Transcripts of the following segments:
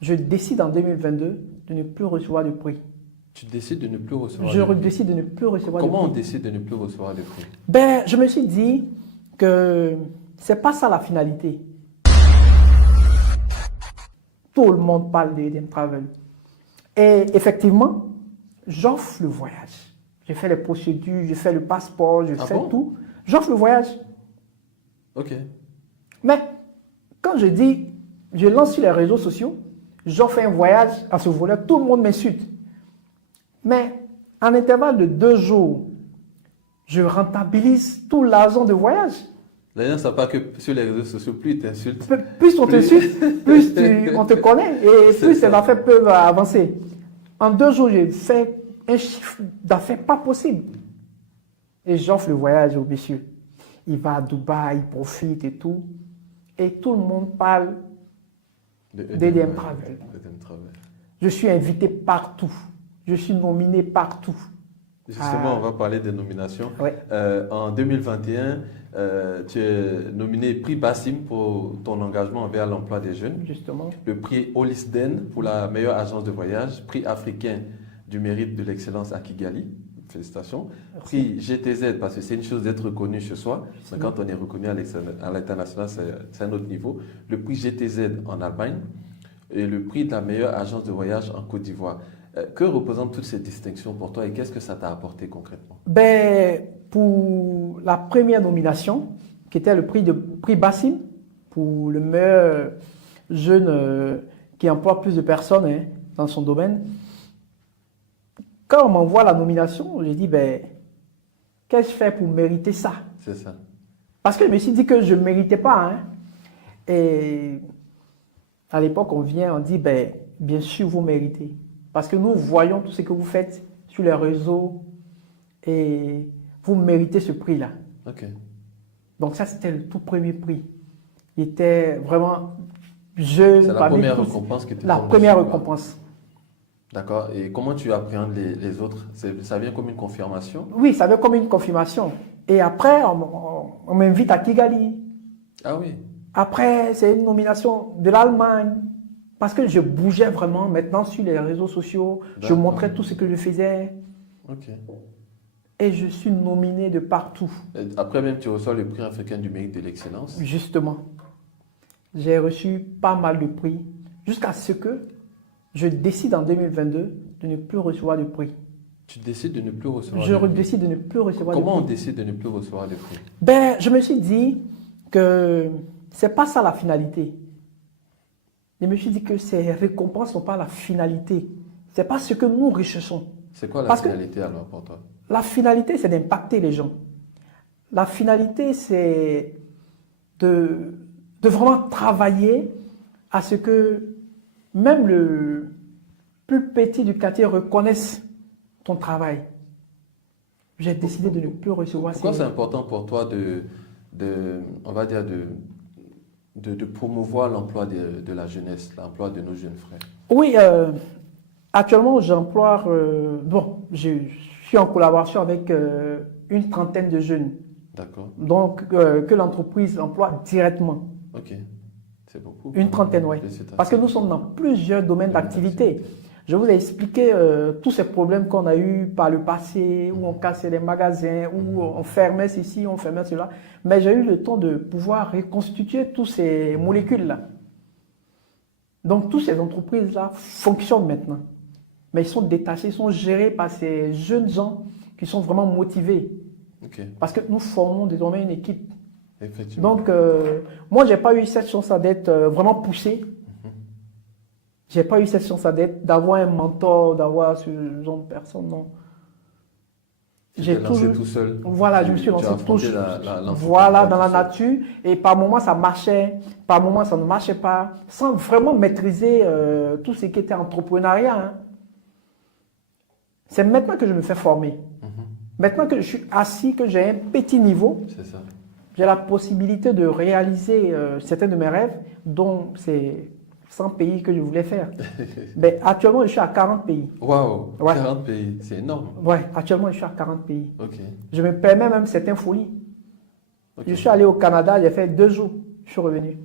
Je décide en 2022 de ne plus recevoir de prix. Tu décides de ne plus recevoir Je de prix. décide de ne plus recevoir de Comment on prix. décide de ne plus recevoir de prix? Ben, je me suis dit que c'est pas ça la finalité. Tout le monde parle d'Eden Travel. Et effectivement, j'offre le voyage. Je fais les procédures, je fais le passeport, je fais bon? tout. J'offre le voyage. Ok. Mais quand je dis, je lance sur les réseaux sociaux, j'offre un voyage à ce voleur, tout le monde m'insulte. Mais en intervalle de 2 jours, je rentabilise tout l'argent de voyage. D'ailleurs, ça pas que sur les réseaux sociaux, plus ils t'insultent. Plus on t'insulte, plus on te connaît et C'est plus ça. ces affaires peuvent avancer. En 2 jours, j'ai fait un chiffre d'affaires pas possible. Et j'offre le voyage au monsieur. Il va à Dubaï, il profite et tout. Et tout le monde parle d'Eden Travel. Eden Travel. Je suis invité partout. Je suis nominé partout. Justement, on va parler des nominations. Ouais. En 2021, tu es nominé prix Bassim pour ton engagement envers l'emploi des jeunes. Justement. Le prix Olisden pour la meilleure agence de voyage. Prix africain du mérite de l'excellence à Kigali. Félicitations. Prix GTZ, parce que c'est une chose d'être reconnu chez soi, mais quand on est reconnu à l'international, c'est un autre niveau. Le prix GTZ en Allemagne et le prix de la meilleure agence de voyage en Côte d'Ivoire. Que représentent toutes ces distinctions pour toi et qu'est-ce que ça t'a apporté concrètement? Ben, pour la première nomination, qui était le prix Bassim, pour le meilleur jeune qui emploie plus de personnes dans son domaine, quand on m'envoie la nomination, j'ai dit, ben, qu'est-ce que je fais pour mériter ça? C'est ça. Parce que je me suis dit que je ne méritais pas. Et à l'époque, on dit, ben, bien sûr, vous méritez. Parce que nous voyons tout ce que vous faites sur les réseaux et vous méritez ce prix-là. Ok. Donc ça, c'était le tout premier prix. Il était vraiment jeune. C'est la première récompense que tu as La première récompense. D'accord. Et comment tu appréhendes les autres? Ça vient comme une confirmation? Oui, ça vient comme une confirmation. Et après, on m'invite à Kigali. Ah oui. Après, c'est une nomination de l'Allemagne. Parce que je bougeais vraiment maintenant sur les réseaux sociaux. Je montrais tout ce que je faisais. Ok. Et je suis nominé de partout. Et après même, tu reçois le prix africain du mérite de l'excellence. Justement. J'ai reçu pas mal de prix. Jusqu'à ce que je décide en 2022 de ne plus recevoir de prix. Tu décides de ne plus recevoir Je de prix. décide de ne plus recevoir de prix. Comment on décide de ne plus recevoir de prix? Ben, je me suis dit que c'est pas ça la finalité. Je me suis dit que ces récompenses ne sont pas la finalité. Ce n'est pas ce que nous recherchons. C'est quoi la Parce que finalité alors pour toi? la finalité, c'est d'impacter les gens. La finalité, c'est de vraiment travailler à ce que même le plus petit du quartier reconnaisse ton travail. J'ai décidé de ne plus recevoir Pourquoi c'est important pour toi on va dire de promouvoir l'emploi de la jeunesse, l'emploi de nos jeunes frères? Oui, actuellement, j'emploie... je suis en collaboration avec une trentaine de jeunes. D'accord. Donc, que l'entreprise emploie directement. Ok. C'est beaucoup. Une trentaine, oui. Parce que nous sommes dans plusieurs domaines d'activité. Je vous ai expliqué tous ces problèmes qu'on a eus par le passé, où on cassait les magasins, où on fermait ceci, on fermait cela. Mais j'ai eu le temps de pouvoir reconstituer tous ces molécules-là. Donc, toutes ces entreprises-là fonctionnent maintenant. Mais ils sont détachés, ils sont gérés par ces jeunes gens qui sont vraiment motivés. Ok. Parce que nous formons désormais une équipe. Effectivement. Donc, moi, je n'ai pas eu cette chance d'être vraiment poussé. J'ai pas eu cette chance d'avoir un mentor, d'avoir ce genre de personne, non. J'ai lancé tout seul. Voilà, je me suis lancé tout seul. Voilà, dans la nature. Et par moments, ça marchait. Par moments, ça ne marchait pas. Sans vraiment maîtriser tout ce qui était entrepreneuriat. C'est maintenant que je me fais former. Maintenant que je suis assis, que j'ai un petit niveau, j'ai la possibilité de réaliser certains de mes rêves, dont c'est 100 pays que je voulais faire. Mais actuellement, je suis à 40 pays. Waouh, 40 pays, c'est énorme. Ouais, actuellement, je suis à 40 pays. Ok. Je me permets même certaines folies. Je suis allé au Canada, j'ai fait 2 jours, je suis revenu.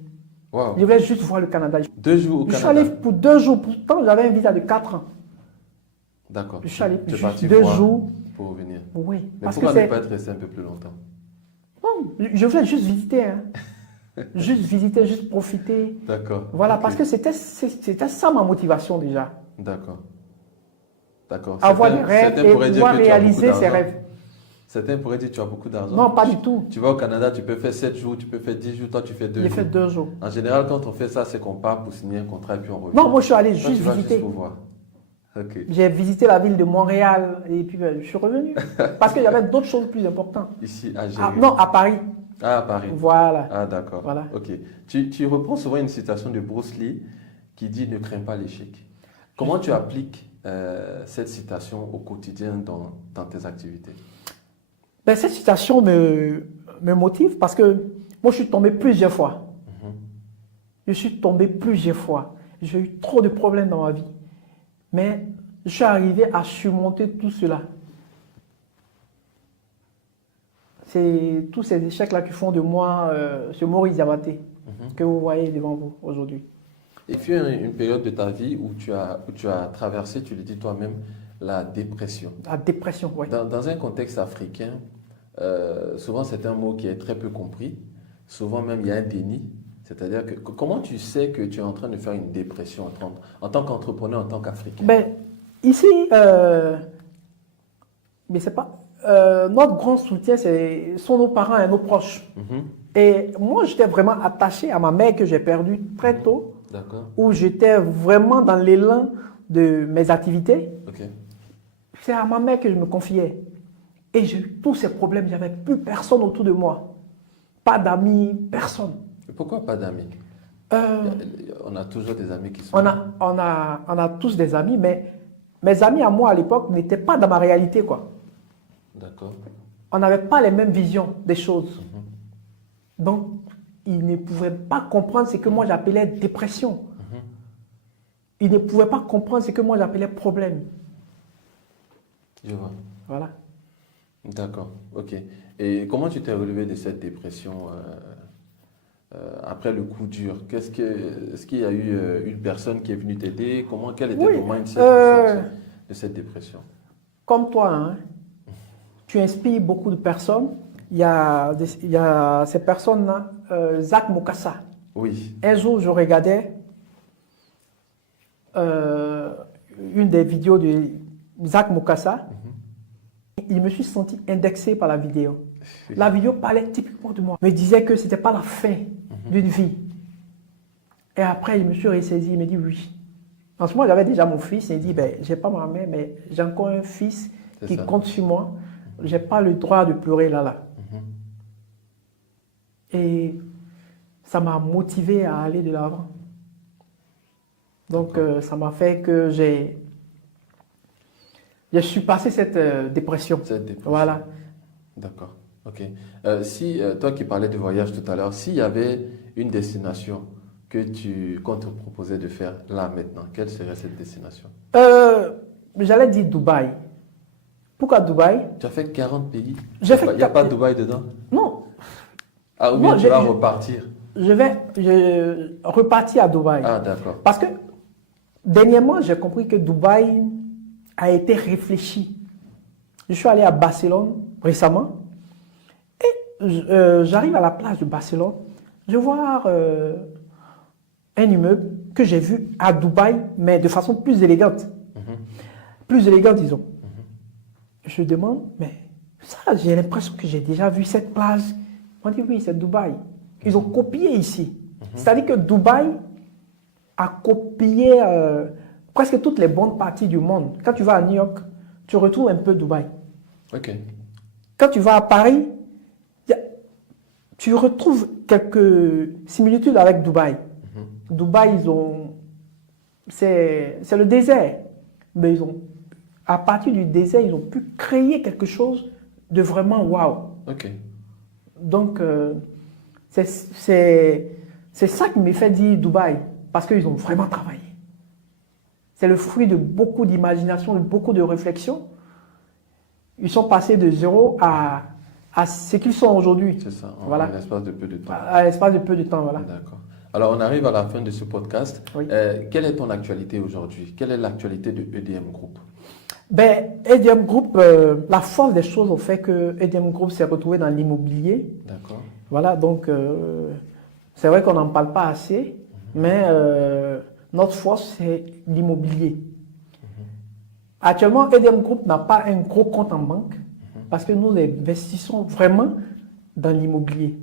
Wow. Je voulais juste voir le Canada. 2 jours au Je suis Canada. allé pour 2 jours. Pourtant, j'avais un visa de 4 ans. D'accord. Je suis allé Tu es juste parti 2 voir jours. pour venir. Oui. Mais Parce que pourquoi ne c'est. pas être resté un peu plus longtemps? Non, je voulais juste visiter. Hein. Juste visiter, juste profiter. D'accord. Voilà, Ok. parce que c'était ça ma motivation déjà. D'accord. D'accord. Avoir des rêves Certains et pourraient dire pouvoir que tu as beaucoup réaliser ses d'argent. rêves. Certains pourraient dire que tu as beaucoup d'argent. Non, pas du tout. Tu vas au Canada, tu peux faire 7 jours, tu peux faire 10 jours, toi tu fais 2 J'ai jours. fait 2 jours. En général, quand on fait ça, c'est qu'on part pour signer un contrat et puis on revient. Non, moi je suis allé Toi, juste tu vas visiter. juste pour voir. Ok. J'ai visité la ville de Montréal et puis je suis revenu. Parce qu'il y avait d'autres choses plus importantes. Ici, à Géry. Ah, non, à Paris. Ah, à Paris. Voilà. Ah, d'accord. Voilà. Ok. Tu reprends souvent une citation de Bruce Lee qui dit ne crains pas l'échec. Comment tu appliques cette citation au quotidien dans tes activités? Ben, cette citation me motive parce que moi je suis tombé plusieurs fois. Je suis tombé plusieurs fois. J'ai eu trop de problèmes dans ma vie. Mais je suis arrivé à surmonter tout cela. C'est tous ces échecs-là qui font de moi ce Maurice Diabaté que vous voyez devant vous aujourd'hui. Et puis une période de ta vie où tu as traversé, tu le dis toi-même, la dépression. La dépression, oui. Dans un contexte africain, souvent c'est un mot qui est très peu compris. Souvent même il y a un déni. C'est-à-dire que comment tu sais que tu es en train de faire une dépression en tant qu'entrepreneur, en tant qu'Africain? Ben, ici, mais c'est pas notre grand soutien, sont nos parents et nos proches. Et moi, j'étais vraiment attaché à ma mère que j'ai perdue très tôt, D'accord. où j'étais vraiment dans l'élan de mes activités. Ok. C'est à ma mère que je me confiais. Et j'ai eu tous ces problèmes. Il n'y avait plus personne autour de moi. Pas d'amis, personne. Et pourquoi pas d'amis? On a toujours des amis qui sont... On a tous des amis, mais mes amis à moi à l'époque n'étaient pas dans ma réalité, quoi. D'accord. On n'avait pas les mêmes visions des choses. Donc, ils ne pouvaient pas comprendre ce que moi j'appelais dépression. Ils ne pouvaient pas comprendre ce que moi j'appelais problème. Je vois. Voilà. D'accord. Ok. Et comment tu t'es relevé de cette dépression après le coup dur? Est-ce qu'il y a eu une personne qui est venue t'aider? Quel était ton mindset pour sortir de cette dépression? Comme toi, hein, tu inspires beaucoup de personnes. Il y a ces personnes-là, Zach Mokassa. Oui. Un jour, je regardais une des vidéos de Zach Mokassa. Il me suis senti indexé par la vidéo. La vidéo parlait typiquement de moi. Il me disait que ce n'était pas la fin d'une vie. Et après, je me suis ressaisi. Il me dit oui. En ce moment, j'avais déjà mon fils. Il me dit, ben, j'ai pas ma mère, mais j'ai encore un fils qui compte sur moi. Je n'ai pas le droit de pleurer là. Et ça m'a motivé à aller de l'avant. Donc, ça m'a fait que je suis passé cette dépression. Cette dépression. Voilà. D'accord. Ok. Si toi qui parlais de voyage tout à l'heure, s'il y avait une destination qu'on te proposait de faire là maintenant, quelle serait cette destination? J'allais dire Dubaï. Pourquoi Dubaï? Tu as fait 40 pays. Il J'ai fait n'y a pas Dubaï dedans? Non. Ah, ou bien tu vas repartir? Je repartis à Dubaï. Ah, d'accord. Parce que dernièrement, j'ai compris que Dubaï a été réfléchi. Je suis allé à Barcelone récemment et j'arrive à la plage de Barcelone. Je vois un immeuble que j'ai vu à Dubaï, mais de façon plus élégante. Plus élégante, disons. Je demande, mais ça, j'ai l'impression que j'ai déjà vu cette plage. On dit oui, c'est Dubaï. Ils ont copié ici. C'est-à-dire que Dubaï a copié presque toutes les bonnes parties du monde. Quand tu vas à New York, tu retrouves un peu Dubaï. Ok. Quand tu vas à Paris, tu retrouves quelques similitudes avec Dubaï. Dubaï, c'est le désert. Mais à partir du désert, ils ont pu créer quelque chose de vraiment waouh. Ok. Donc, c'est ça qui me fait dire Dubaï, parce qu'ils ont vraiment travaillé. C'est le fruit de beaucoup d'imagination, de beaucoup de réflexion. Ils sont passés de zéro à ce qu'ils sont aujourd'hui. C'est ça, voilà. en l'espace de peu de temps. À l'espace de peu de temps, voilà. D'accord. Alors, on arrive à la fin de ce podcast. Oui. Quelle est ton actualité aujourd'hui? Quelle est l'actualité de EDM Group? Ben, EDM Group, la force des choses au fait que EDM Group s'est retrouvé dans l'immobilier. D'accord. Voilà, donc c'est vrai qu'on n'en parle pas assez, mais notre force, c'est l'immobilier. Actuellement, EDM Group n'a pas un gros compte en banque parce que nous investissons vraiment dans l'immobilier.